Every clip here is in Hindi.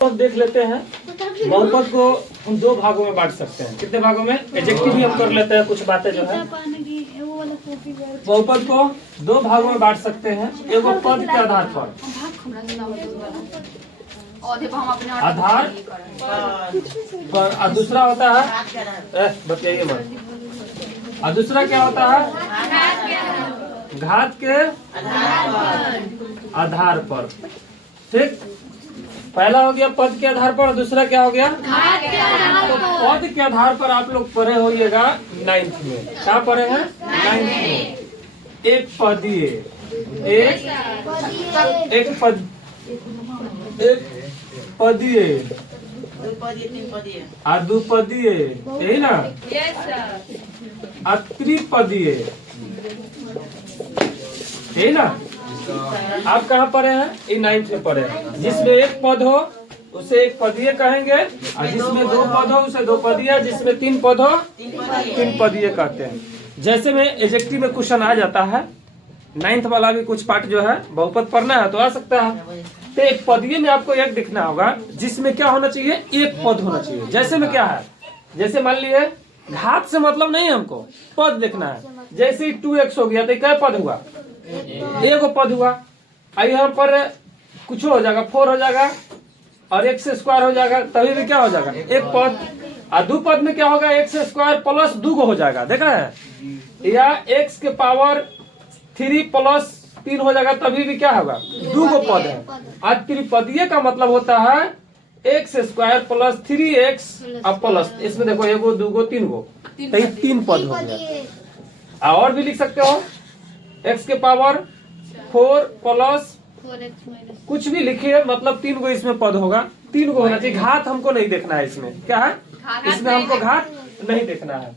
अब देख लेते हैं बहुपद को हम दो भागों में बांट सकते हैं। कितने भागों में? एडजेक्टिव भी हम कर लेते हैं कुछ बातें जो है। बहुपद को दो भागों में बांट सकते हैं, एगो पद के आधार पर आधार पर, और दूसरा होता है बताइए मत, और दूसरा क्या होता है? घात के आधार पर। ठीक, पहला हो गया पद के आधार पर, दूसरा क्या हो गया? तो पद के आधार पर आप लोग पढ़े होइएगा 9th में। क्या पढ़े हैं? 9th में। एक पदीय, एक पदीय और दुपदीय, यही ना? और त्रिपदीय, यही ना? आप कहाँ पढ़े हैं? इन 9th में पढ़े हैं। जिसमें एक पद हो उसे एक पदीय कहेंगे, और जिसमें दो पद हो उसे दो पदीय, जिसमें तीन पद हो तीन पदीय कहते हैं। जैसे में एडजेक्टिव में क्वेश्चन आ जाता है, 9th वाला भी कुछ पार्ट जो है बहुपद पढ़ना है तो आ सकता है। तो एक पदीय में आपको एक दिखना होगा जिसमें क्या होना चाहिए? एक पद होना चाहिए। जैसे में क्या है? जैसे मान लिए घात से मतलब नहीं, हमको पद देखना है। जैसे 2x हो गया तो क्या पद हुआ? एक पद हुआ। यहाँ पर कुछ हो जाएगा, 4 हो जाएगा और x स्क्वायर हो जाएगा, तभी भी क्या हो जाएगा? एक पद। और दो पद में क्या होगा? x स्क्वायर प्लस 2 हो जाएगा, देखा है? या x के पावर 3 प्लस 3 हो जाएगा, तभी भी क्या होगा? 2 पद है। और त्रिपदीय का मतलब होता है x स्क्वायर प्लस 3x और प्लस, इसमें देखो 1 2 3 तो ये 3 पद हो गया। और भी लिख सकते हो, x के पावर 4 प्लस कुछ भी लिखिए, मतलब 3 इसमें पद होगा। 3 होना चाहिए। घात हमको नहीं देखना है इसमें। क्या है? इसमें हमको घात नहीं देखना है।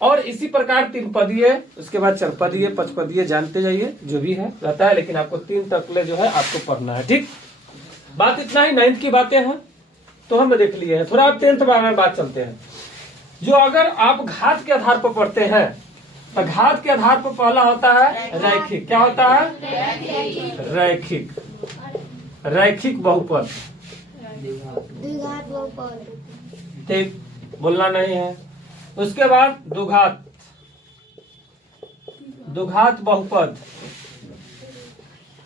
और इसी प्रकार 3 पदीय, उसके बाद 4 पदीय, 5 पदीय, जानते जाइए जो भी है रहता है, लेकिन आपको 3 तकले जो है आपको पढ़ना है। ठीक, बात इतना ही। 9th की बातें हैं तो हम देख लिए हैं। थोड़ा आप 10th में बात चलते हैं। जो अगर आप घात के आधार पर पढ़ते हैं तो घात के आधार पर पहला होता है रैखिक। क्या होता है? रैखिक, रैखिक बहुपद। ठीक, बोलना नहीं है। उसके बाद दुघात, दुघात बहुपद।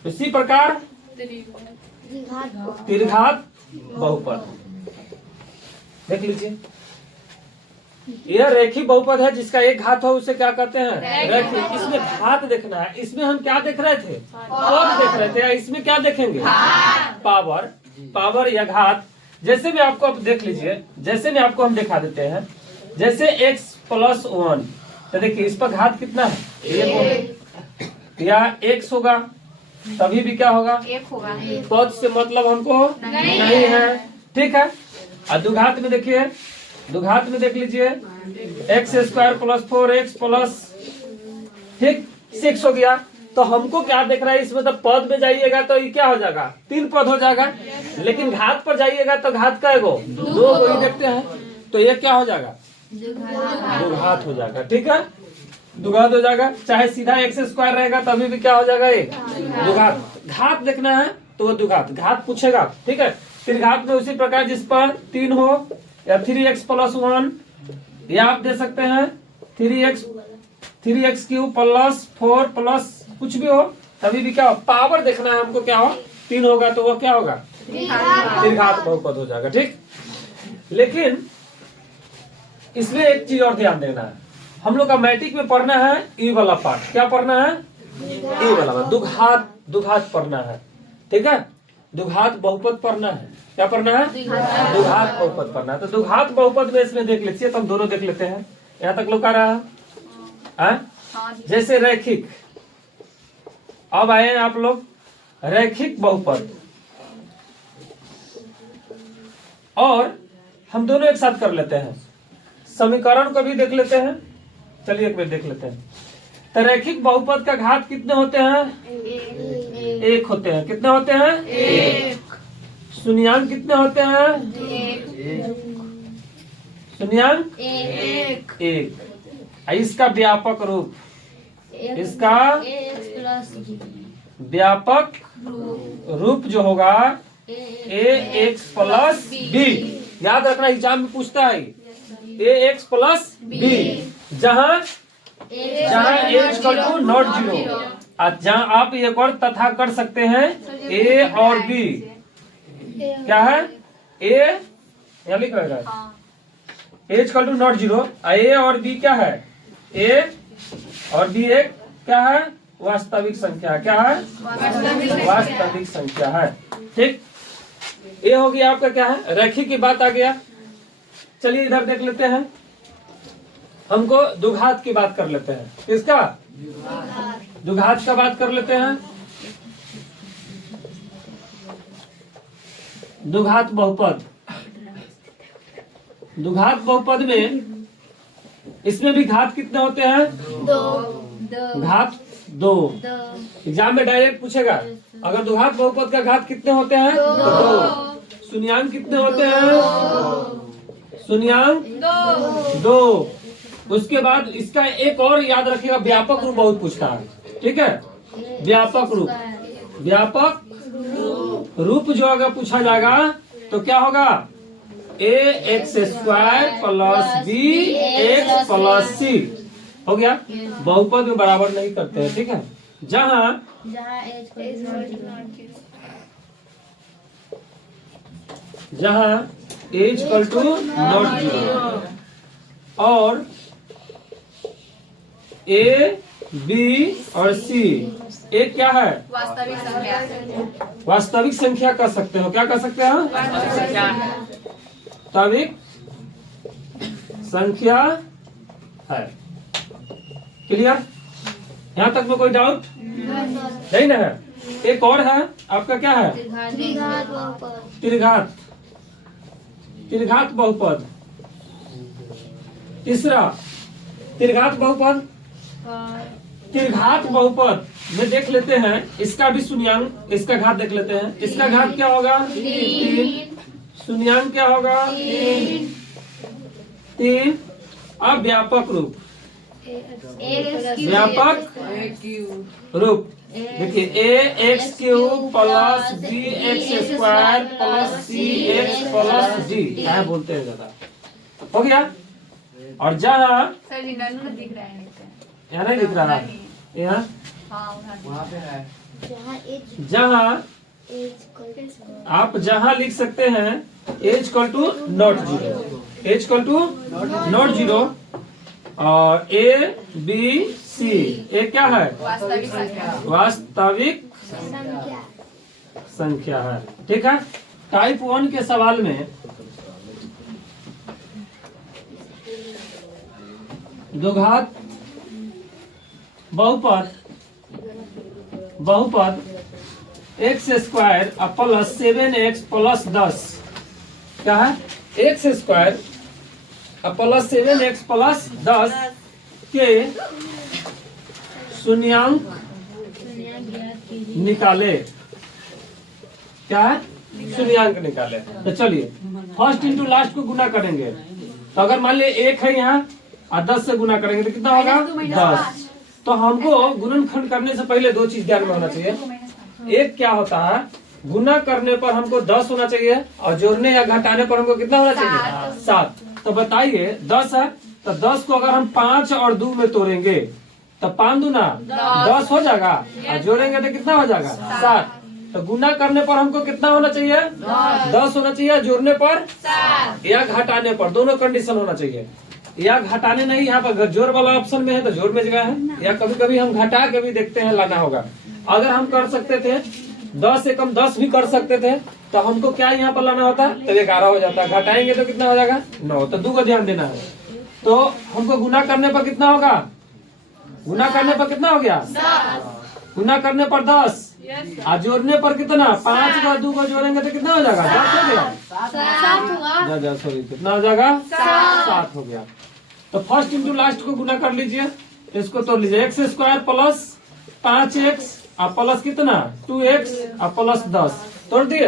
इसी प्रकार त्रिघात बहुपद। देख लीजिए, यह रेखिक बहुपद है जिसका एक घात हो उसे क्या कहते हैं? रेखिक। इसमें घात देखना है। इसमें हम क्या देख रहे थे? पद देख रहे थे। इसमें क्या देखेंगे? पावर, पावर या घात। जैसे में आपको, अब देख लीजिए, जैसे में आपको हम दिखा देते हैं। जैसे x प्लस 1, तो देखिए इस पर घात कितना है? 1 या x होगा, तभी भी क्या होगा? 1 होगा। पद से मतलब हमको नहीं है। ठीक है। और दुघात में देखिए, दुघात में देख लीजिए, x square plus 4x plus, ठीक, 6 हो गया। तो हमको क्या देख रहा है इसमें? तो पद में जाइएगा तो ये क्या हो जाएगा? 3 पद हो जाएगा। लेकिन घात पर जाइएगा तो घात का 2 ही देखते हैं, तो ये क्या हो जाएगा? दुघात हो जाएगा। ठीक है, दुघात हो जाएगा। चाहे सीधा x स्क्वायर रहेगा तभी भी क्या हो जाएगा? ये दुघात। घात देखना है तो वो दुघात, घात पूछेगा। ठीक है। त्रिघात में उसी प्रकार जिस पर 3 हो, या 3x प्लस 1, या आप दे सकते हैं 3x क्यूब प्लस 4 प्लस कुछ भी हो, तभी भी क्या हो? पावर देखना है हमको। क्या हो? 3 होगा तो वो क्या होगा? त्रिघात बहुपद हो जाएगा। ठीक, लेकिन इसमें एक चीज और ध्यान देना है। हम लोग का मैट्रिक में पढ़ना है ई वाला पार्ट। क्या पढ़ना है? ई वाला पार्ट। दुघात, दुघात पढ़ना है। ठीक है, दुघात बहुपद पढ़ना है। क्या पढ़ना है? दुघात बहुपद पढ़ना है। तो दुघात बहुपद में इसमें देख लीजिए, तो हम दोनों देख लेते हैं। यहाँ तक लोग आ रहा है? जैसे रैखिक, अब आए आप लोग रैखिक बहुपद, और हम दोनों एक साथ कर लेते हैं। समीकरण को भी देख लेते हैं। चलिए एक बार देख लेते हैं। तो रैखिक बहुपद का घात कितने होते हैं? 1 होते हैं। कितने होते हैं? 1। शून्यांक कितने होते हैं? 1। शून्यांक 1। इसका व्यापक रूप, इसका व्यापक रूप जो होगा ए एक्स प्लस बी। याद रखना एग्जाम में पूछता है ए एक्स प्लस बी, जहाँ ए इक्वल टू नॉट जीरो। जहाँ आप एक और तथा कर सकते हैं ए और बी। क्या है ए, यहाँ लिख रहेगा ए इक्वल टू नॉट जीरो। ए और बी क्या है, ए और बी एक क्या है, वास्तविक संख्या। क्या है, वास्तविक संख्या है। ठीक, ये हो गया आपका क्या है, रैखिक की बात आ गया। चलिए इधर देख लेते हैं, हमको द्विघात की बात कर लेते हैं। किसका, द्विघात का बात कर लेते हैं। द्विघात बहुपद, द्विघात बहुपद में इसमें भी घात कितने होते हैं, घात दो। एग्जाम में डायरेक्ट पूछेगा अगर द्विघात बहुपद का घात कितने होते हैं, दो। शून्यांक कितने होते हैं, शून्यांक दो। उसके बाद इसका एक और याद रखिएगा, व्यापक रूप बहुत पूछता है। ठीक है, व्यापक रूप, व्यापक रूप जो अगर पूछा जाएगा तो क्या होगा, A X square plus B X plus C हो गया। बहुपद में बराबर नहीं करते हैं। ठीक है, जहाँ ए इक्वल टू नॉट जीरो और ए बी और सी एक क्या है, वास्तविक संख्या। वास्तविक संख्या कर सकते हो। क्या कर सकते हैं, वास्तविक संख्या है। क्लियर, यहाँ तक में कोई डाउट नहीं ना है। एक और है आपका, क्या है, त्रिघात, त्रिघात बहुपद। तीसरा त्रिघात बहुपद, त्रिघात बहुपद में देख लेते हैं, इसका भी शून्यांक, इसका घात देख लेते हैं। इसका घात क्या होगा, 3, शून्यांक क्या होगा, 3। अब व्यापक रूप, व्यापक रूप देखिए, A X cube plus B X square plus C X plus D, क्या बोलते हैं दादा, हो गया। और जहाँ सर जी नन्नू दिख रहा है, यहाँ नहीं दिख रहा है, यहाँ वहाँ पे है। जहाँ आप जहाँ लिख सकते हैं A equal to not zero, A equal to not zero और ए बी सी, ए क्या है, वास्तविक संख्या। वास्तविक संख्या है। ठीक है, टाइप 1 के सवाल में द्विघात बहुपद, बहुपद x square plus 7x plus 10, क्या है, x square plus 7x plus 10 के शून्यांक निकाले। क्या है, शून्यांक निकाले। तो चलिए फर्स्ट इंटू लास्ट को गुना करेंगे। तो अगर मान लिया 1 है यहाँ और 10 से गुना करेंगे तो कितना होगा, 10। तो हमको गुणनखंड करने से पहले दो चीज ध्यान में होना चाहिए। एक क्या होता है, गुना करने पर हमको 10 होना चाहिए और जोड़ने या घटाने पर हमको कितना होना चाहिए, 7। तो बताइए 10 है, तो 10 को अगर हम 5 और 2 में तोड़ेंगे तो 5 दूना 10 हो जाएगा और जोड़ेंगे तो कितना हो जाएगा, 7। तो गुना करने पर हमको कितना होना चाहिए, 10 होना चाहिए, जोड़ने पर या घटाने पर, दोनों कंडीशन होना चाहिए। या घटाने नहीं, यहाँ पर जोड़ वाला ऑप्शन में है तो जोड़ में जगह है, या कभी कभी हम घटा के भी देखते हैं, लाना होगा। अगर हम कर सकते थे 10 से कम 10 भी कर सकते थे तो हमको क्या यहाँ पर लाना होता, तो 11 हो जाता। घटाएंगे तो कितना हो जाएगा, 9। तो 2 को ध्यान देना है। तो हमको गुना करने पर कितना होगा, गुना करने पर कितना हो गया, गुना करने पर 10 और जोड़ने पर कितना, 5 का 2 को जोड़ेंगे तो कितना हो जाएगा, 10 हो गया, सॉरी कितना हो जाएगा, 7 हो गया। तो फर्स्ट इंटू लास्ट को गुना कर लीजिए, इसको तोड़ लीजिए। एक्स स्क्वायर प्लस 5x और प्लस कितना 2x और प्लस 10 तोड़ दिए।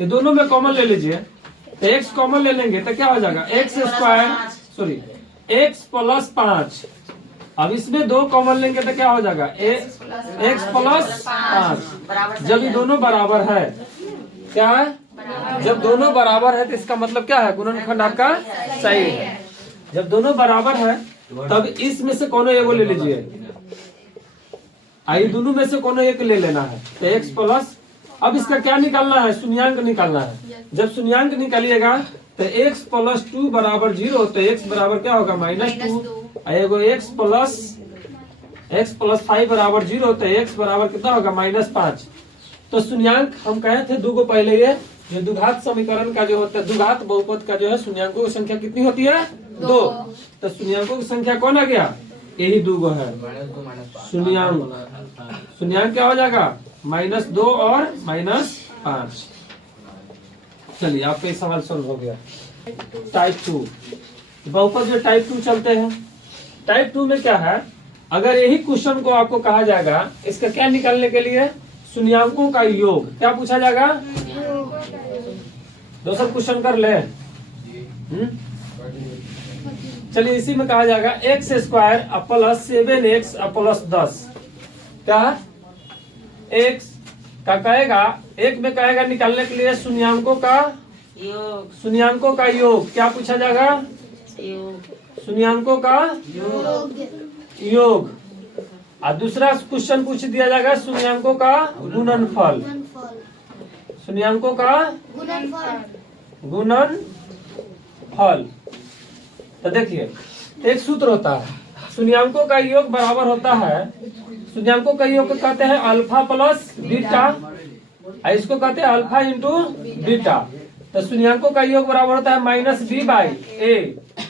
ये दोनों में कॉमन ले लीजिए, तो x कॉमन ले लेंगे तो क्या हो जाएगा, x square sorry x plus 5। अब इसमें 2 कॉमन लेंगे तो क्या हो जाएगा, x प्लस 5। जब ये दोनों बराबर है क्या है? जब दोनों बराबर है तो इसका मतलब क्या है? गुणनखंड आपका सही है। जब दोनों बराबर है तब इसमें से कोनो एगो ले लीजिए, आई दोनों में से कोनो एक ले लेना है। तो x प्लस, अब इसका क्या निकालना है? शून्यांक निकालना है। जब शून्यांक निकालिएगा तो x प्लस 2 बराबर 0, तो x बराबर क्या होगा? -2। एगो x प्लस 5 बराबर 0, तो x बराबर कितना होगा? -5। तो शून्यांक हम कहे थे दो को पहले, ये जो द्विघात समीकरण का जो होता है, द्विघात बहुपद का जो है शून्यांकों की संख्या कितनी होती है? 2। तो शून्यांकों की संख्या कौन आ गया? यही 2 गो है। शून्यांक क्या हो जाएगा? -2 और -5। चलिए आपका सवाल सॉल्व हो गया। टाइप 2 बहुपद जो टाइप 2 चलते हैं। टाइप 2 में क्या है? अगर यही क्वेश्चन को आपको कहा जाएगा, इसका क्या निकालने के लिए? शून्यांकों का योग। क्या पूछा जाएगा? दूसरा क्वेश्चन कर ले। चलिए इसी में कहा जाएगा x² प्लस 7x प्लस 10। क्या x का कहेगा, एक में कहेगा निकालने के लिए शून्यांकों का योग। क्या पूछा जाएगा? शून्यांकों का योग। और दूसरा क्वेश्चन पूछ दिया जाएगा शून्यांकों का गुणनफल। शून्यांकों का गुणनफल। तो देखिए एक सूत्र होता है, शून्यांकों का योग बराबर होता है, शून्यांकों का योग कहते हैं अल्फा प्लस बीटा, इसको कहते हैं अल्फा इंटू बीटा। तो शून्यांकों का योग बराबर होता है -b/a,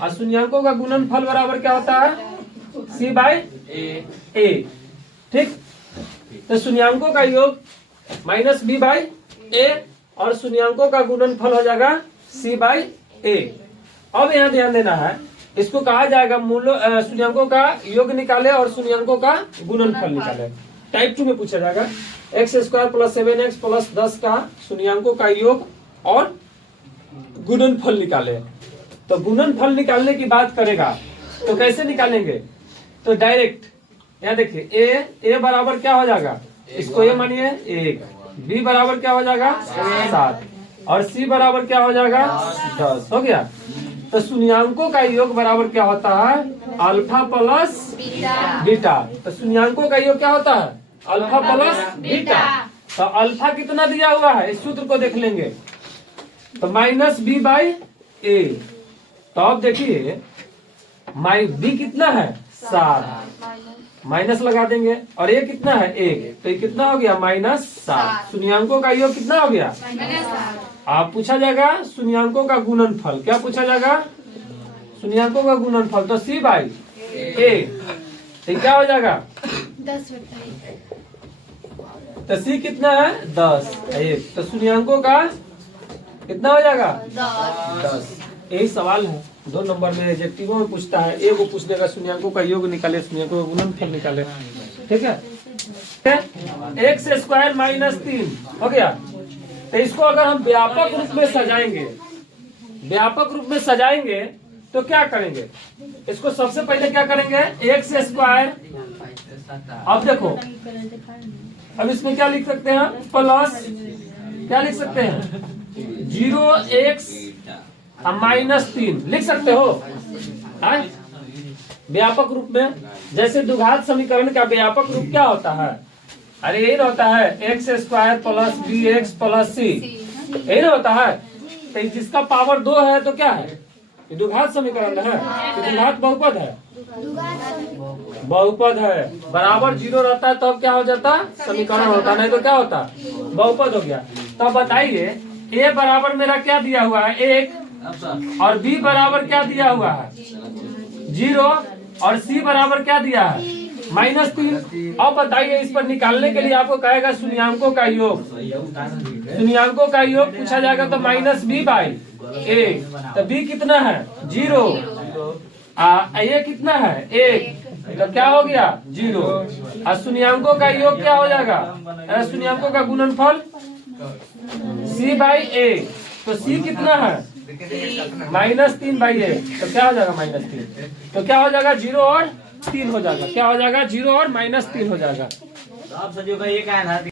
और शून्यांकों का गुणनफल बराबर क्या होता है? c/a। ठीक, तो शून्यांकों का योग -b/a और शून्यांकों का गुणनफल हो जाएगा c/a। अब यहाँ ध्यान देना है, इसको कहा जाएगा मूल्य शून्यांकों का योग निकाले और शून्यांकों का गुणनफल निकाले। टाइप 2 में पूछा जाएगा x² प्लस 7x प्लस 10 का शून्यांकों का योग और गुणनफल निकाले। तो गुणनफल निकालने की बात करेगा तो कैसे निकालेंगे? तो डायरेक्ट यहाँ देखिए a बराबर क्या हो जाएगा? इसको a मानिए 1, b बराबर क्या हो जाएगा? 7 और c बराबर क्या हो जाएगा? 10 हो गया। तो शून्यांकों का योग बराबर क्या होता है? Alpha plus beta. तो शून्यांकों का योग क्या होता है? Alpha plus beta. तो अल्फा कितना दिया हुआ है? इस सूत्र को देख लेंगे। तो -b/a। तो अब देखिए b कितना है? 7, माइनस लगा देंगे, और ये कितना है? 1, तो ये कितना हो गया? -7। शून्यांकों का योग कितना हो गया? आप पूछा जाएगा शून्यांकों का गुणनफल। क्या पूछा जाएगा? शून्यांकों का गुणनफल। तो c/a, तो क्या हो जाएगा? 10। तो c कितना है? 10। 1, तो शून्यांकों का कितना हो जाएगा? 10। यही सवाल है 2 नंबर में एडजेक्टिवों में पूछता है। एक वो पूछ देगा शून्यांकों का योग निकाले, शून्यांकों का गुणनफल निकाले। ठीक है, x² - 3 हो गया। तो इसको अगर हम व्यापक रूप में सजाएंगे, तो क्या करेंगे? इसको सबसे पहले क्या करेंगे? x²। अब देखो, अब इसमें क्या लिख सकते हैं? प्लस क्या लिख सकते हैं? 0x -3 लिख सकते हो। व्यापक रूप में, जैसे द्विघात समीकरण का व्यापक रूप क्या होता है? अरे यही होता है x² plus bx plus c, यही होता है। तो जिसका पावर 2 है तो क्या है? ये द्विघात समीकरण है, द्विघात बहुपद है। बहुपद है, बराबर 0 रहता है तब तो क्या हो जाता? समीकरण होता, नहीं तो क्या होता? बहुपद हो गया। तो बताइए a बराबर मेरा क्या दिया हुआ है? 1, और b बराबर क्या दिया हुआ है? 0, और c बराबर क्या दिया है? -3। अब बताइए इस पर निकालने के लिए आपको कहेगा शून्यांकों का योग। शून्यांकों का योग पूछा जाएगा तो -b/a। तो b कितना है? 0। ये कितना है? 1, तो क्या हो गया? 0। और शून्यांकों का योग क्या हो जाएगा? शून्यांकों का गुणनफल c/a। तो c कितना है? -3/a। तो क्या हो जाएगा? -3। तो क्या हो जाएगा? 0 और 3 हो जाएगा। क्या हो जाएगा? 0 और -3 हो जाएगा।